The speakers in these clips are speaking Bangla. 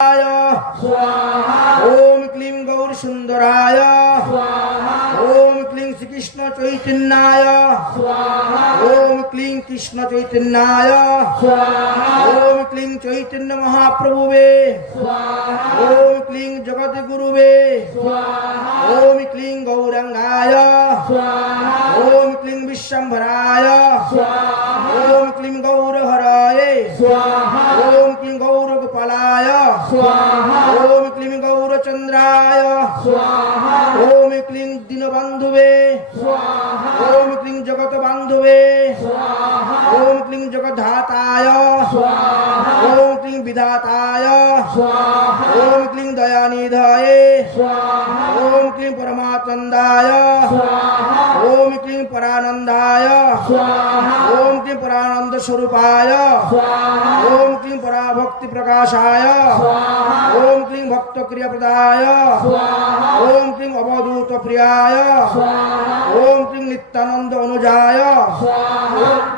ओम क्लीं गौर सुंदराय ओम क्लीं श्री कृष्ण चैतन्याय ओम क्लीं कृष्ण चैतन्याय ओम क्लीं चैतन्य महाप्रभुवे ओम क्लीं जगत गुरुवे ओम क्लीं गौरंगाय ओम क्लीं विश्वंभराय ओम क्लीं गौरहराय ओम क्लीं गौरगोपालाय ओम क्लीं गौरचंद्राय ओम क्लीं दीनबंधुवे ओम क्लीं जगत बंधुवे ओम क्लीं जगद्धाताय ओम क्लीं विधाताय ओम क्लीं दयानिधाय ओम क्लीं परमानंदाय ओम क्लीं परानंदाय ओम क्लीं परानंद स्वरूपाय ओम क्लीं पराभक्ति प्रकाशाय ओम क्लीं भक्त क्रियाप्रदाय ओम क्लीं अवधूत प्रियाय ओम क्लीं नित्यानंद अनुजाय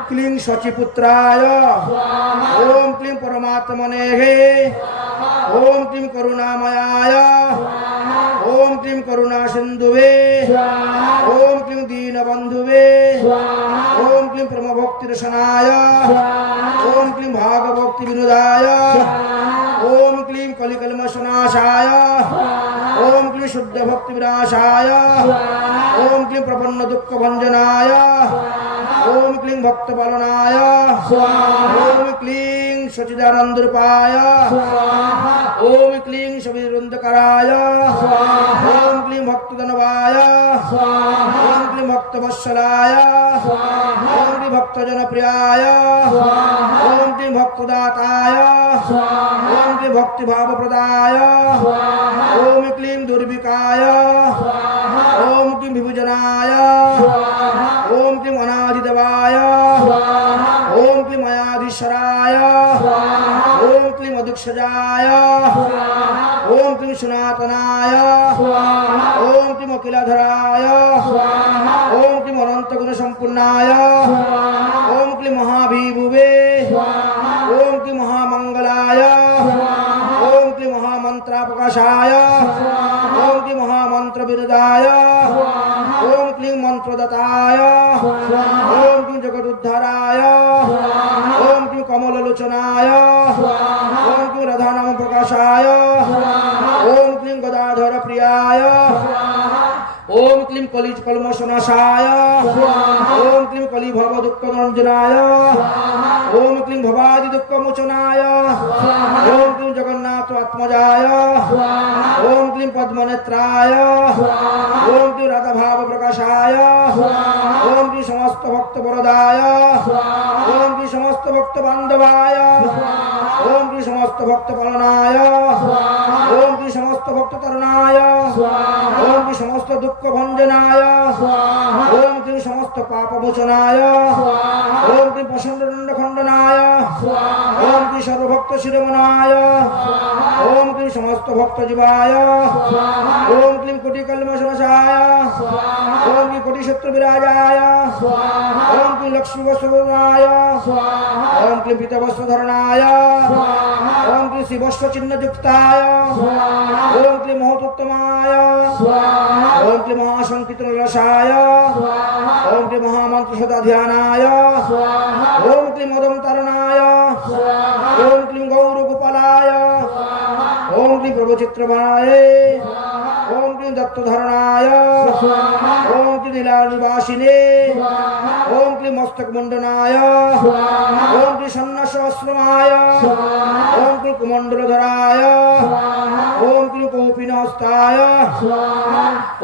क्लीं शचिपुत्राय ओम क्लीं परमात्मने ओम क्लीं करुणामयाय ओम क्लीं करुणा सिंधुवे ओम क्लीं दीनबंधुवे ओम क्लीं परमभक्ति रसनाय ओम क्लीं भागभक्ति विनोदाय ओम क्लीं कलिकल्मषनाशाय ओम क्लीं शुद्ध भक्ति विनाशाय ओम क्लीं प्रपन्न दुःख भंजनाय ओम क्लीं भक्त पालनाय ओम क्लीं सच्चिदानंद रूपाय ओम क्लीं शबीरंदकराय ओम क्लीं भक्तधनवाय ओम क्लीं भक्तवत्सलाय ओम क्लीं भक्तजनप्रियाय ओम क्लीं भक्तदाताय ओम क्लीं भक्तिभावप्रदाय ओम क्लीं दुर्विकाय ओम क्लीं विभुजनाय ओम क्लीं अनादिदेवाय ओम क्लीं अयाधीश्वराय ओम क्लीं अधीक्षजाय ओम क्लीं सनातनाय ओम क्लीं अखिलाधराय ओम क्लीं अनंत गुण संपूर्णाय ओम क्लीं महाभिभुवे ओम क्लीं महामंगलाय ओम क्लीं महामंत्राप्रकाशाय ओम क्लीं महामंत्र विरदाय ओम क्लीं मंत्रदताय ओम क्लीं जगदुद्धाराय ओम क्लीं कमललोचनाय ओम क्लीं राधानाम प्रकाशाय ओम क्लीं गदाधर प्रियाय ओम क्लीं कलिज कल्मषनाशाय ओम क्लीं कलि भव दुःख नंजनाय ओम क्लीं भवादि दुःख मोचनाय ओम क्लीं जगन्नाथ आत्मजाय ओम क्लीं पद्मनेत्राय ओम क्लीं राधा भाव प्रकाशाय ओम क्लीं समस्त भक्त वरदाय ओम क्लीं समस्त भक्त बांधवाय ओम क्लीं समस्त भक्त पालनाय ओम क्लीं समस्त भक्त तरुणाय ओम क्लीं समस्त दुःख भंजनाय ओम क्लीं समस्त पाप मोचनाय ओम क्लीं प्रचंड दंड खंडनाय ओम क्लीं सर्वभक्त शिरोमणाय ओम क्लीं समस्त भक्त जीवाय ओम क्लीं कोटि कल्मषनाशाय ओम क्लीं कोटि शत्रु विराजाय ओम क्लीं लक्ष्मी वस्त्रधारणाय ओम क्लीं पीतवस्त्रधरणाय ओम क्लीं शिवस्व चिन्ह युक्ताय ओम क्लीं महतोत्तमाय ओम क्लीं महासंकीर्तन रसाय ओम क्लीं महामंत्र सदा ध्यानाय ओम क्लीं मदम तरणाय ओम क्लीं गौरगोपालाय ओम क्लीं प्रभुचित्रभाय ओम क्लीं दत्तधरणाय ओम क्लीं लीलानिवासिने ओम क्लीं मस्तकमंडनाय ओम क्लीं सन्न्यासाश्रमाय ओम क्लीं कुमंडलधराय ओम क्लीं कौपीनहस्ताय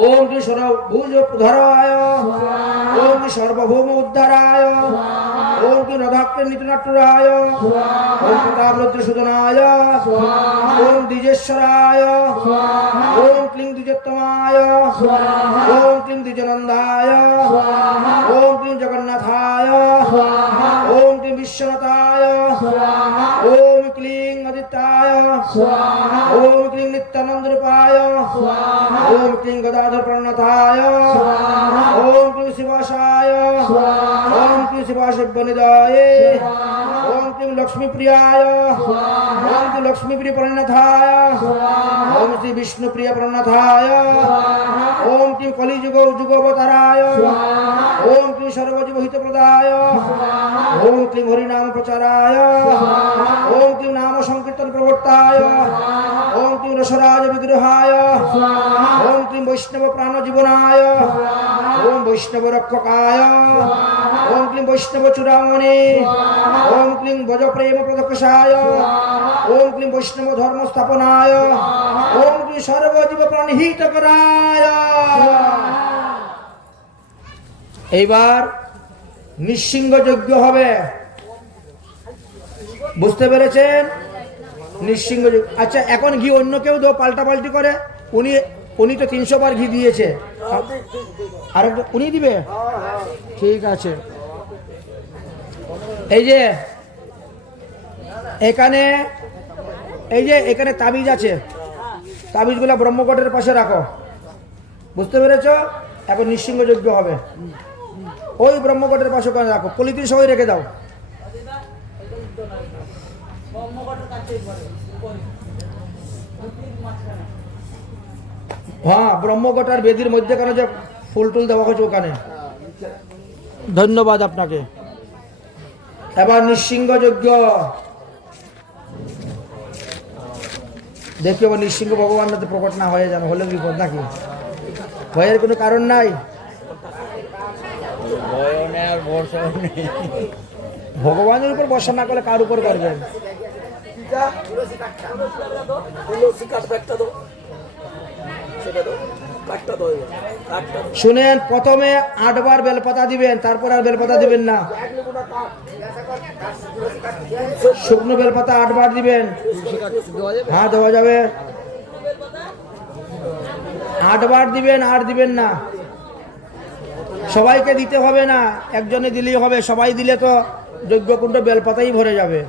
ओम क्लीं सर्वभुजधराय ओम क्लीं सर्वभौम उद्धाराय ओम क्लीं राधाकृष्ण नित्यनाट्यराय ओम प्रतापरुद्रसूदनाय ओम द्विजेश्वराय ओम क्लीं द्विजोत्तमाय ओम क्लीं द्विजनंदाय ओम क्लीं जगन्नाथाय ओम क्लीं विश्वनाथाय ओम क्लीं अदिताय ओम क्लीं नित्यानंद रूपाय ओम क्लीं गदाधर प्रणनाथाय ओम क्लीं शिवाशाय ओम क्लीं शिवाशिवनिदाय ओम क्लीं क्लीं लक्ष्मीप्रियाय ओम श्री लक्ष्मीप्रिय प्रणनाथाय ओम श्री विष्णुप्रिय प्रणनाथाय ओम क्लीं कलिजुग जुगोवताराय ओम क्लीं सर्वजीव हितप्रदाय ओम क्लीं हरिनाम प्रचाराय ओम क्लीं नाम संकीर्तन प्रवर्ताय ओम क्लीं रसराज विग्रहाय ओम क्लीं वैष्णव प्राण जीवनाय ओम वैष्णव रक्षकाय ओम क्लीं वैष्णव चूड़ामणि ओम क्लीं भज प्रेम प्रदक्षाय ओम क्लीं वैष्णव धर्म स्थापनाय ओम क्लीं सर्वजीव प्राण हितकराय। এইবার নিঃসিংহ যজ্ঞ হবে, বুঝতে পেরেছেন? নিঃসিংহ যজ্ঞ। আচ্ছা এখন ঘি অন্য কেউ দো পাল্টাপাল্টি করে, উনি তো 300 বার ঘি দিয়েছে, আর উনি দিবে? ঠিক আছে। এই যে এখানে এখানে তাবিজ আছে, তাবিজগুলো ব্রহ্মকটের পাশে রাখো, বুঝতে পেরেছ? এখন নিঃসিংহ যজ্ঞ হবে, ওই ব্রহ্মকটের পাশে ওখানে রাখো, পলিথিন সবাই রেখে দাও। হ্যাঁ ব্রহ্মকট আর বেদির মধ্যেখানে যে ফুল টুল দেওয়া হয়েছে ওখানে। ধন্যবাদ আপনাকে। এবার নিঃসিংহ যজ্ঞ দেখি, আবার নিঃসিংহ ভগবান যাতে প্রকট না হয়ে যান, হলে বিপদ নাকি? ভয়ের কোনো কারণ নাই, ভগবানের উপর বর্ষা না করলে কার উপর করবেন? শুনেন, প্রথমে 8 বার বেলপাতা দিবেন, তারপর আর বেলপাতা দিবেন না। শুকনো বেলপাতা 8 বার দিবেন। হ্যাঁ দেওয়া যাবে, 8 বার দিবেন, আর দিবেন না। সবাইকে দিতে হবে না, একজনে দিলেই হবে, সবাই দিলে তো যজ্ঞকুণ্ড বেলপাতাই ভরে যাবে।